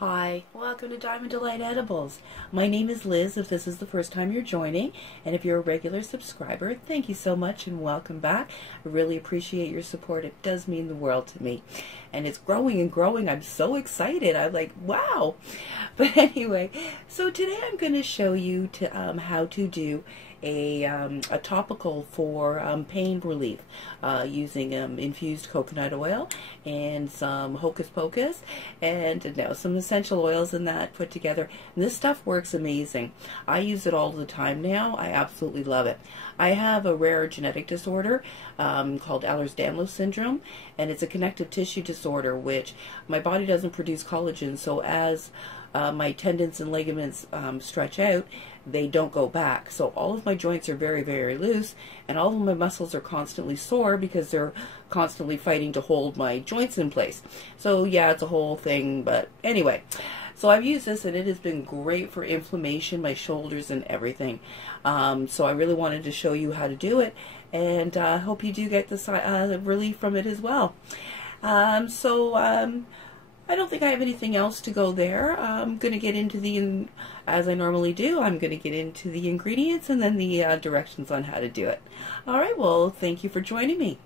Hi, welcome to Diamond Delight Edibles. My name is Liz if this is the first time you're joining, and if you're a regular subscriber, thank you so much and welcome back. I really appreciate your support. It does mean the world to me. And it's growing and growing. I'm so excited. I'm like, wow. But anyway, so today I'm going to show you how to do a topical for pain relief using infused coconut oil and some hocus pocus and now some essential oils in that put together. And this stuff works amazing. I use it all the time now. I absolutely love it. I have a rare genetic disorder called Ehlers-Danlos syndrome, and it's a connective tissue disorder which my body doesn't produce collagen, so as my tendons and ligaments stretch out, they don't go back. So all of my joints are very, very loose, and all of my muscles are constantly sore because they're constantly fighting to hold my joints in place. So yeah, it's a whole thing, but anyway. So I've used this and it has been great for inflammation, my shoulders and everything. So I really wanted to show you how to do it, and I hope you do get the relief from it as well. I don't think I have anything else to go there. I'm going to get into as I normally do, I'm going to get into the ingredients and then the directions on how to do it. All right, well, thank you for joining me.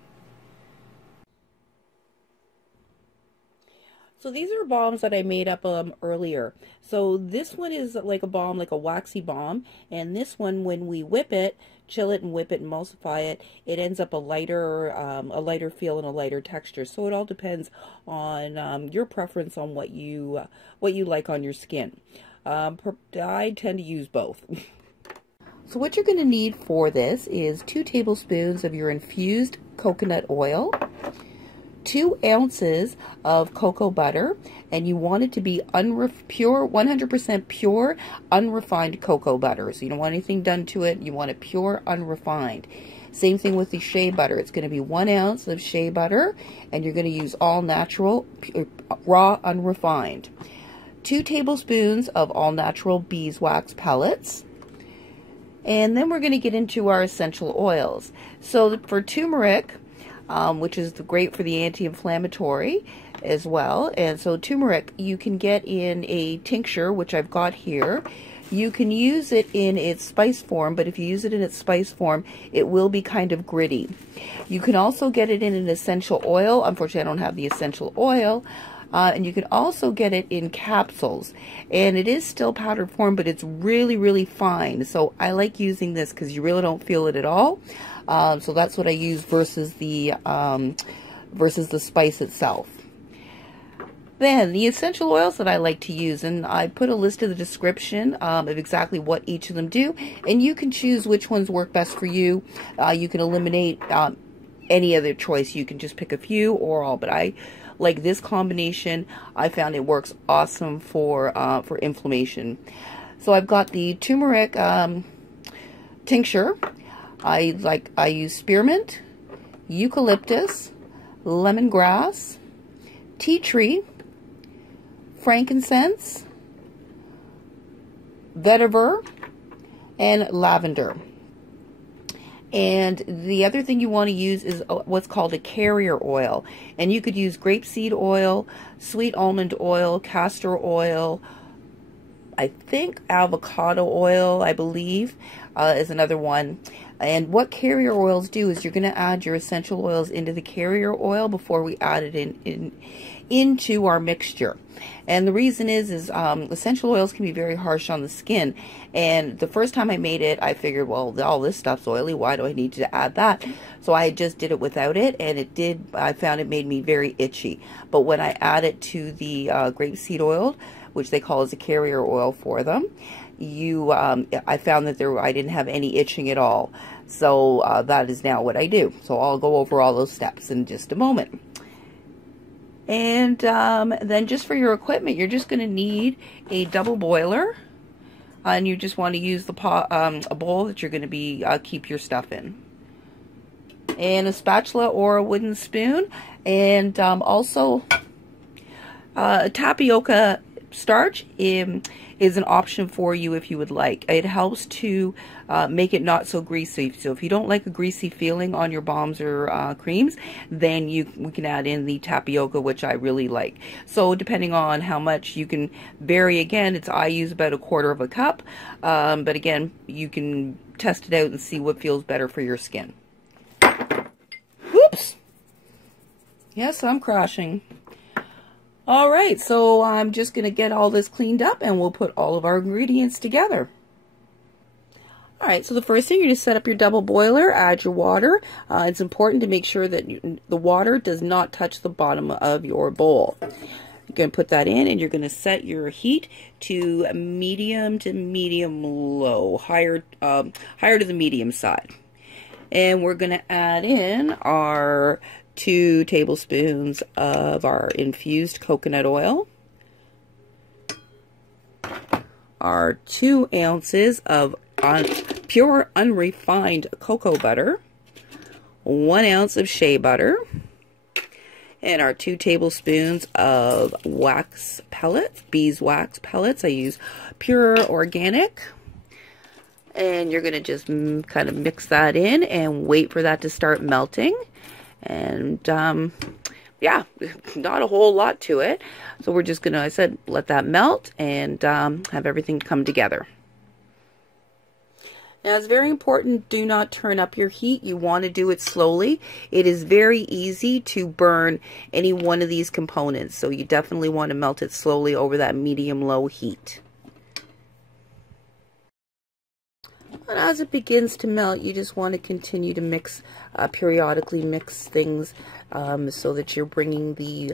So these are balms that I made up earlier. So this one is like a balm, like a waxy balm, and this one, when we whip it, chill it and whip it, emulsify it, it ends up a lighter feel and a lighter texture. So it all depends on your preference on what you like on your skin. I tend to use both. So what you're going to need for this is 2 tablespoons of your infused coconut oil, 2 ounces of cocoa butter, and you want it to be pure, 100% pure, unrefined cocoa butter. So you don't want anything done to it. You want it pure, unrefined. Same thing with the shea butter. It's going to be 1 ounce of shea butter, and you're going to use all natural, raw, unrefined. 2 tablespoons of all natural beeswax pellets. And then we're going to get into our essential oils. So for turmeric, which is great for the anti-inflammatory as well. And so turmeric you can get in a tincture, which I've got here. You can use it in its spice form, but if you use it in its spice form, it will be kind of gritty. You can also get it in an essential oil. Unfortunately, I don't have the essential oil. And you can also get it in capsules. And it is still powdered form, but it's really, really fine. So I like using this because you really don't feel it at all. So that's what I use versus the spice itself. Then the essential oils that I like to use, and I put a list in the description of exactly what each of them do, and you can choose which ones work best for you. You can eliminate any other choice. You can just pick a few or all, but I like this combination. I found it works awesome for inflammation. So I've got the turmeric tincture. I use spearmint, eucalyptus, lemongrass, tea tree, frankincense, vetiver, and lavender. And the other thing you want to use is what's called a carrier oil. And you could use grapeseed oil, sweet almond oil, castor oil, I think avocado oil, I believe, is another one. And what carrier oils do is you're going to add your essential oils into the carrier oil before we add it into our mixture. And the reason is essential oils can be very harsh on the skin. And the first time I made it, I figured, well, all this stuff's oily. Why do I need to add that? So I just did it without it, and I found it made me very itchy. But when I add it to the grapeseed oil, which they call as a carrier oil for them, I found that I didn't have any itching at all. So that is now what I do. So I'll go over all those steps in just a moment. And then just for your equipment, you're just going to need a double boiler, and you just want to use the a bowl that you're going to be keep your stuff in, and a spatula or a wooden spoon, and also tapioca starch. It's is an option for you if you would like. It helps to make it not so greasy. So if you don't like a greasy feeling on your balms or creams, then we can add in the tapioca, which I really like. So depending on how much you can vary, again, I use about 1/4 cup, but again, you can test it out and see what feels better for your skin. Whoops! Yes, I'm crashing. Alright, so I'm just going to get all this cleaned up and we'll put all of our ingredients together. Alright, so the first thing, you just set up your double boiler, add your water. It's important to make sure that the water does not touch the bottom of your bowl. You're going to put that in and you're going to set your heat to medium low, higher to the medium side. And we're going to add in our 2 tablespoons of our infused coconut oil, our 2 ounces of pure unrefined cocoa butter, 1 ounce of shea butter, and our 2 tablespoons of wax pellets, beeswax pellets. I use pure organic. And you're going to just kind of mix that in and wait for that to start melting. And yeah, not a whole lot to it. So we're just going to, let that melt and have everything come together. Now, it's very important, do not turn up your heat. You want to do it slowly. It is very easy to burn any one of these components. So you definitely want to melt it slowly over that medium-low heat. And as it begins to melt, you just want to continue to mix, periodically mix things so that you're bringing the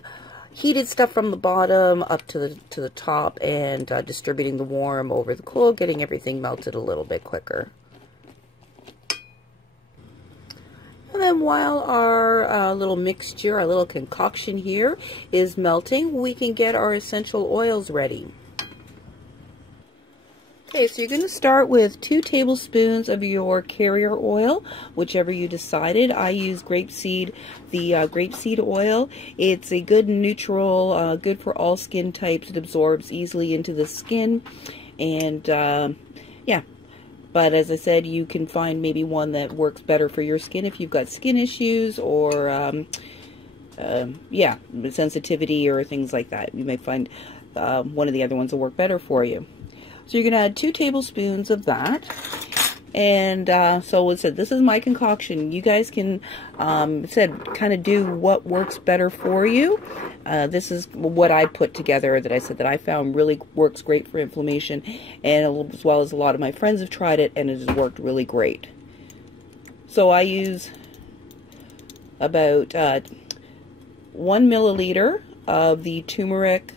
heated stuff from the bottom up to the top and distributing the warm over the cool, getting everything melted a little bit quicker. And then while our little mixture, our little concoction here is melting, we can get our essential oils ready. Okay, so you're going to start with 2 tablespoons of your carrier oil, whichever you decided. I use grapeseed, the grapeseed oil. It's a good neutral, good for all skin types. It absorbs easily into the skin, and yeah. But as I said, you can find maybe one that works better for your skin if you've got skin issues or yeah, sensitivity or things like that. You may find one of the other ones will work better for you. So you're going to add 2 tablespoons of that. And so it said, this is my concoction. You guys can, kind of do what works better for you. This is what I put together that I said that I found really works great for inflammation. And as well as a lot of my friends have tried it and it has worked really great. So I use about 1 milliliter of the turmeric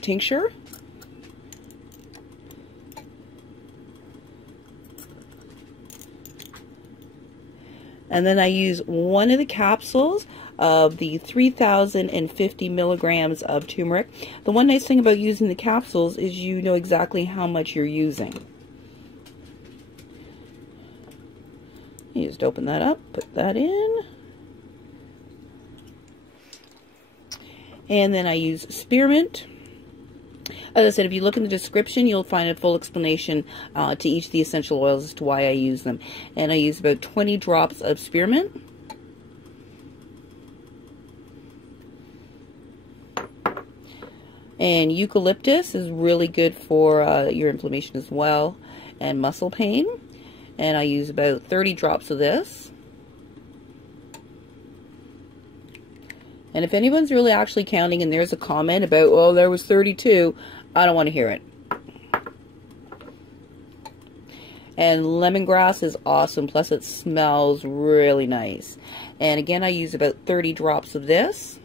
tincture. And then I use 1 of the capsules of the 3,050 milligrams of turmeric. The one nice thing about using the capsules is you know exactly how much you're using. You just open that up, put that in. And then I use spearmint. As I said, if you look in the description, you'll find a full explanation to each of the essential oils as to why I use them. And I use about 20 drops of spearmint. And eucalyptus is really good for your inflammation as well, and muscle pain. And I use about 30 drops of this. And if anyone's really actually counting and there's a comment about, oh, there was 32, I don't want to hear it. And lemongrass is awesome, plus it smells really nice. And again, I use about 30 drops of this.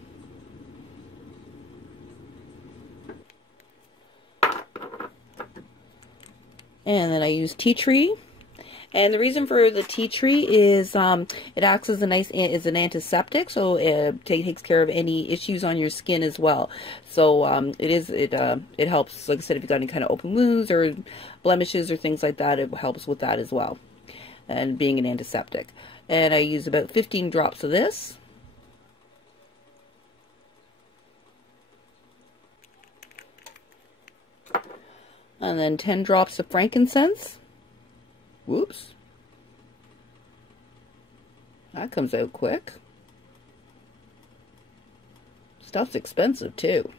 And then I use tea tree. And the reason for the tea tree is it acts as an antiseptic, so it takes care of any issues on your skin as well. So it helps, like I said, if you've got any kind of open wounds or blemishes or things like that, it helps with that as well, and being an antiseptic. And I use about 15 drops of this. And then 10 drops of frankincense. Whoops. That comes out quick. Stuff's expensive too.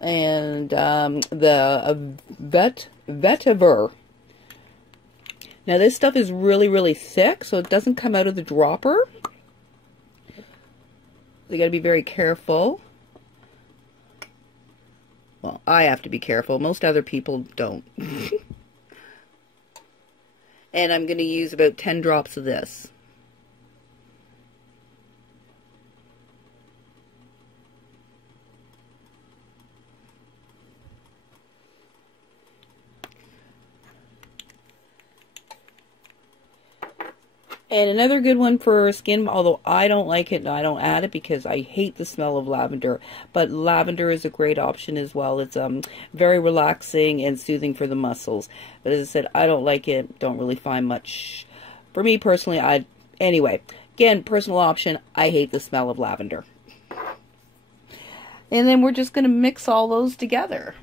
And the vetiver. Now this stuff is really, really thick, so it doesn't come out of the dropper. You got to be very careful. Well, I have to be careful. Most other people don't. And I'm going to use about 10 drops of this. And another good one for skin, although I don't like it and I don't add it because I hate the smell of lavender, but lavender is a great option as well. It's very relaxing and soothing for the muscles. But as I said, I don't like it, don't really find much. For me personally, anyway, again, personal option, I hate the smell of lavender. And then we're just going to mix all those together.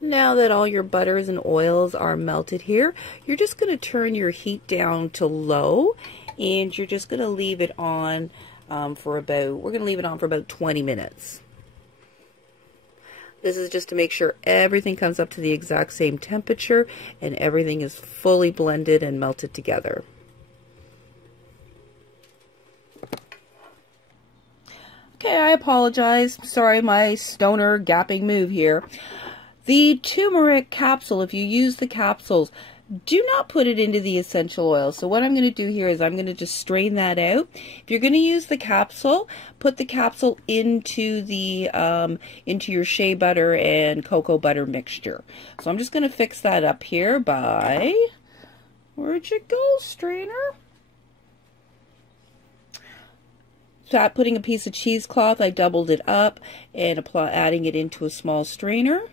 Now that all your butters and oils are melted here, you're just going to turn your heat down to low, and you're just going to leave it on we're going to leave it on for about 20 minutes. This is just to make sure everything comes up to the exact same temperature and everything is fully blended and melted together. Okay, I apologize. Sorry, my stoner gapping move here. The turmeric capsule, if you use the capsules, do not put it into the essential oil. So what I'm going to do here is I'm going to just strain that out. If you're going to use the capsule, put the capsule into the into your shea butter and cocoa butter mixture. So I'm just going to fix that up here by, where'd you go, strainer? So putting a piece of cheesecloth, I doubled it up and adding it into a small strainer.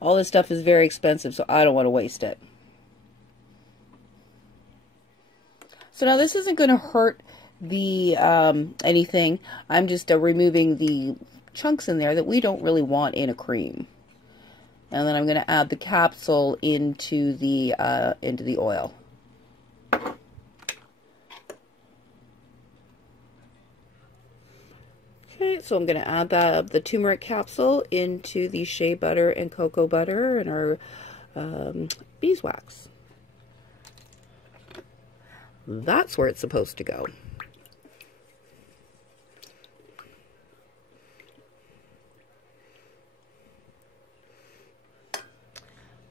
All this stuff is very expensive, so I don't want to waste it. So now this isn't going to hurt the anything. I'm just removing the chunks in there that we don't really want in a cream. And then I'm going to add the capsule into the oil. Okay, so I'm going to add the turmeric capsule into the shea butter and cocoa butter and our beeswax. That's where it's supposed to go.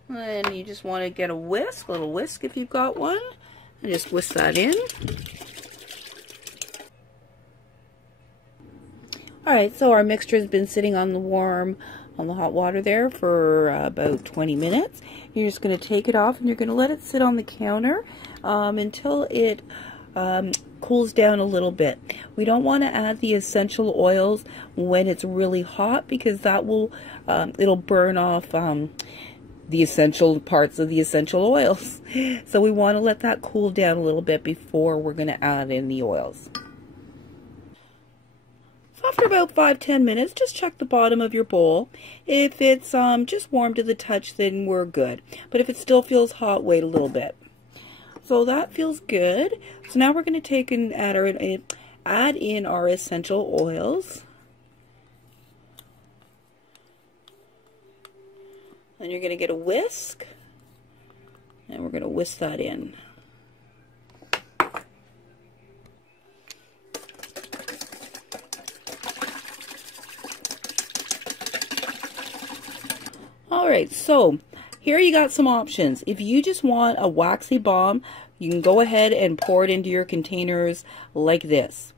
And you just want to get a little whisk if you've got one, and just whisk that in. Alright, so our mixture has been sitting on the hot water there for about 20 minutes. You're just going to take it off and you're going to let it sit on the counter until it cools down a little bit. We don't want to add the essential oils when it's really hot because that will it'll burn off the essential parts of the essential oils. So we want to let that cool down a little bit before we're going to add in the oils. After about 5-10 minutes, just check the bottom of your bowl. If it's just warm to the touch, then we're good. But if it still feels hot, wait a little bit. So that feels good. So now we're going to take and add in our essential oils. Then you're going to get a whisk, and we're going to whisk that in. Alright, so here you got some options. If you just want a waxy balm, you can go ahead and pour it into your containers like this.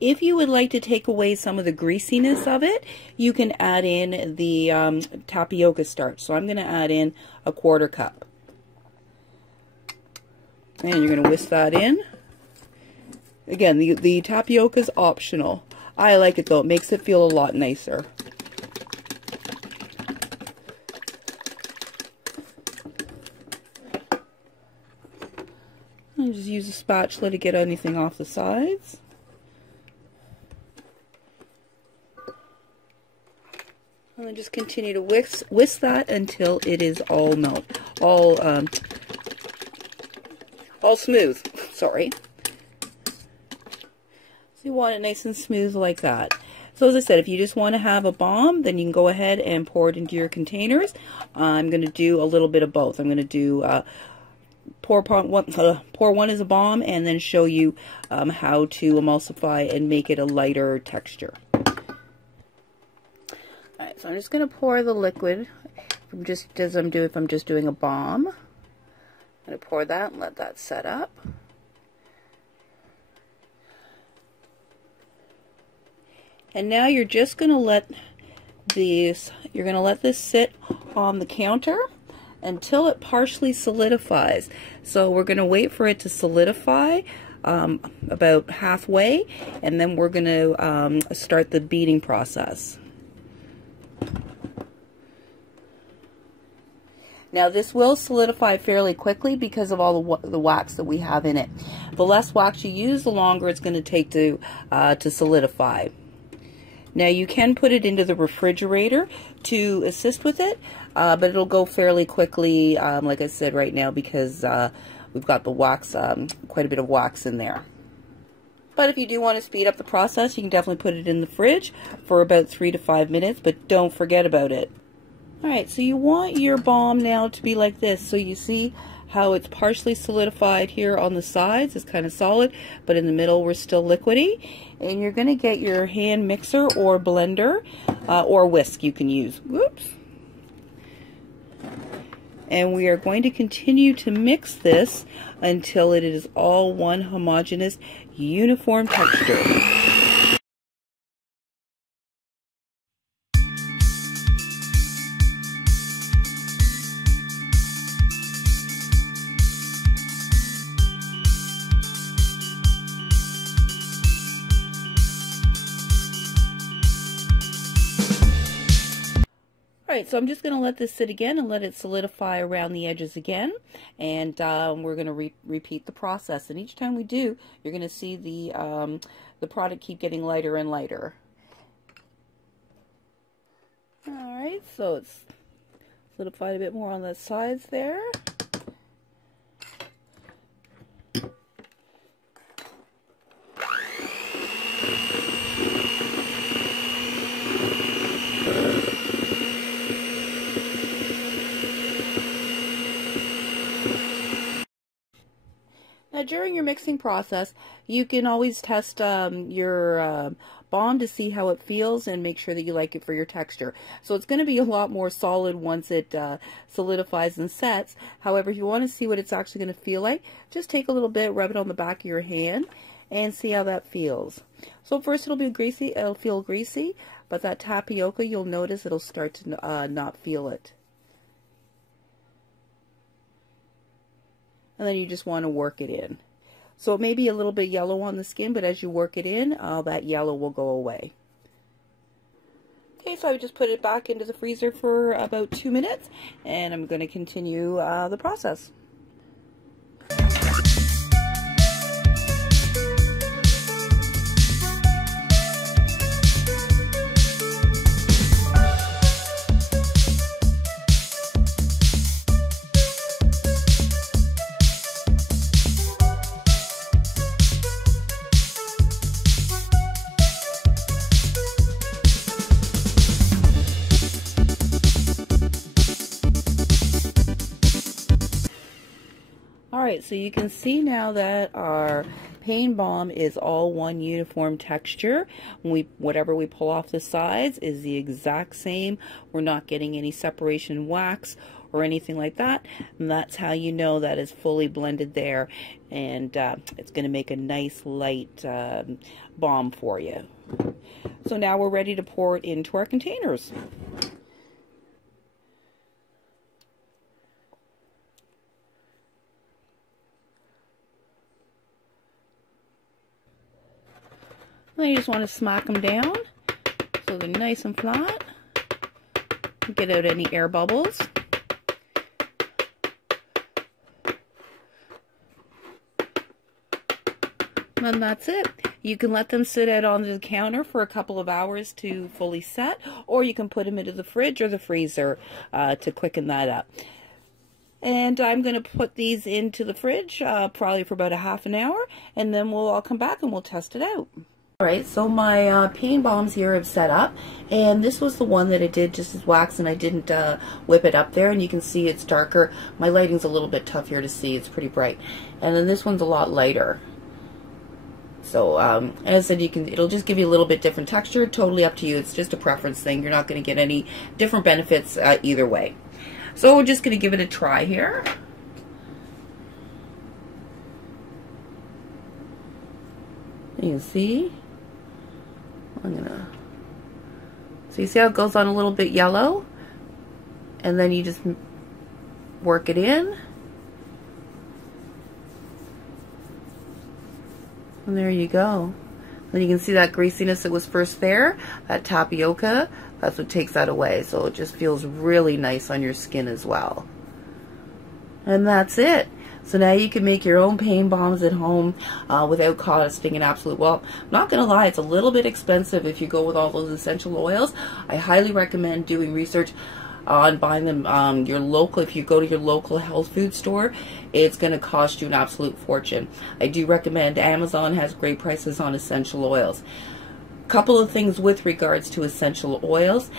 If you would like to take away some of the greasiness of it, you can add in the tapioca starch. So I'm going to add in a 1/4 cup. And you're going to whisk that in. Again, the tapioca is optional. I like it though. It makes it feel a lot nicer. And just use a spatula to get anything off the sides. And then just continue to whisk that until it is all smooth. Sorry. So you want it nice and smooth like that. So as I said, if you just want to have a balm, then you can go ahead and pour it into your containers. I'm going to do a little bit of both. I'm going to do pour one as a balm, and then show you how to emulsify and make it a lighter texture. Alright, so I'm just going to pour the liquid just as if I'm just doing a balm. I'm going to pour that and let that set up. And now you're just going to let this sit on the counter until it partially solidifies. So we're going to wait for it to solidify about halfway, and then we're going to start the beating process. Now this will solidify fairly quickly because of all the wax that we have in it. The less wax you use, the longer it's going to take to solidify. Now you can put it into the refrigerator to assist with it, but it'll go fairly quickly, like I said right now, because we've got the wax, quite a bit of wax in there. But if you do want to speed up the process, you can definitely put it in the fridge for about 3 to 5 minutes, but don't forget about it. Alright, so you want your balm now to be like this. So you see how it's partially solidified here on the sides. It's kind of solid, but in the middle we're still liquidy. And you're going to get your hand mixer or blender, or whisk you can use. Whoops. And we are going to continue to mix this until it is all one homogeneous, uniform texture. Alright, so I'm just going to let this sit again and let it solidify around the edges again, and we're going to repeat the process. And each time we do, you're going to see the product keep getting lighter and lighter. Alright, so it's solidified a bit more on the sides there. Now, during your mixing process, you can always test your balm to see how it feels and make sure that you like it for your texture. So it's going to be a lot more solid once it solidifies and sets. However, if you want to see what it's actually going to feel like, just take a little bit, rub it on the back of your hand, and see how that feels. So first it'll be greasy, it'll feel greasy, but that tapioca, you'll notice it'll start to not feel it. And then you just want to work it in. So it may be a little bit yellow on the skin, but as you work it in, that yellow will go away. Okay, so I just put it back into the freezer for about 2 minutes, and I'm going to continue the process. Alright, so you can see now that our pain balm is all one uniform texture. Whatever we pull off the sides is the exact same. We're not getting any separation in wax or anything like that. And that's how you know that it's fully blended there. And it's going to make a nice light balm for you. So now we're ready to pour it into our containers. Then you just want to smack them down so they're nice and flat. Get out any air bubbles. And that's it. You can let them sit out on the counter for a couple of hours to fully set, or you can put them into the fridge or the freezer to quicken that up. And I'm going to put these into the fridge probably for about a half an hour, and then I'll come back and we'll test it out. Alright, so my pain bombs here have set up, and this was the one that I did just as wax, and I didn't whip it up there, and you can see it's darker. My lighting's a little bit tough here to see, it's pretty bright. And then this one's a lot lighter. So, as I said, it'll just give you a little bit different texture, totally up to you. It's just a preference thing. You're not going to get any different benefits either way. So we're just going to give it a try here. You can see. So you see how it goes on a little bit yellow? And then you just work it in. And there you go. Then you can see that greasiness that was first there, that tapioca, that's what takes that away. So it just feels really nice on your skin as well. And that's it. So now you can make your own pain bombs at home without costing an absolute, well, I'm not going to lie, it's a little bit expensive if you go with all those essential oils. I highly recommend doing research on buying them your local. If you go to your local health food store, it's going to cost you an absolute fortune. I do recommend Amazon has great prices on essential oils. Couple of things with regards to essential oils.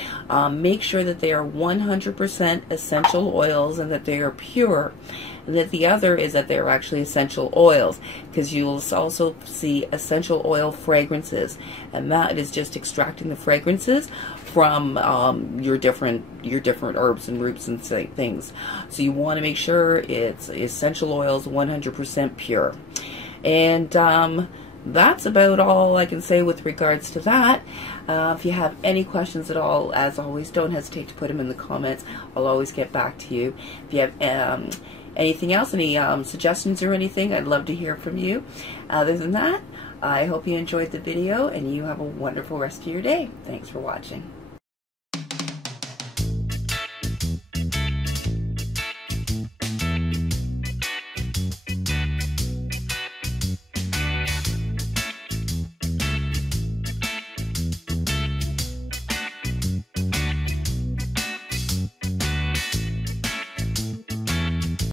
Make sure that they are 100% essential oils and that they are pure. And that the other is that they're actually essential oils, because you'll also see essential oil fragrances, and that is just extracting the fragrances from your different herbs and roots and things. So you want to make sure it's essential oils 100% pure. And that's about all I can say with regards to that. If you have any questions at all, as always, don't hesitate to put them in the comments. I'll always get back to you. If you have anything else, any suggestions or anything, I'd love to hear from you. Other than that, I hope you enjoyed the video and you have a wonderful rest of your day. Thanks for watching.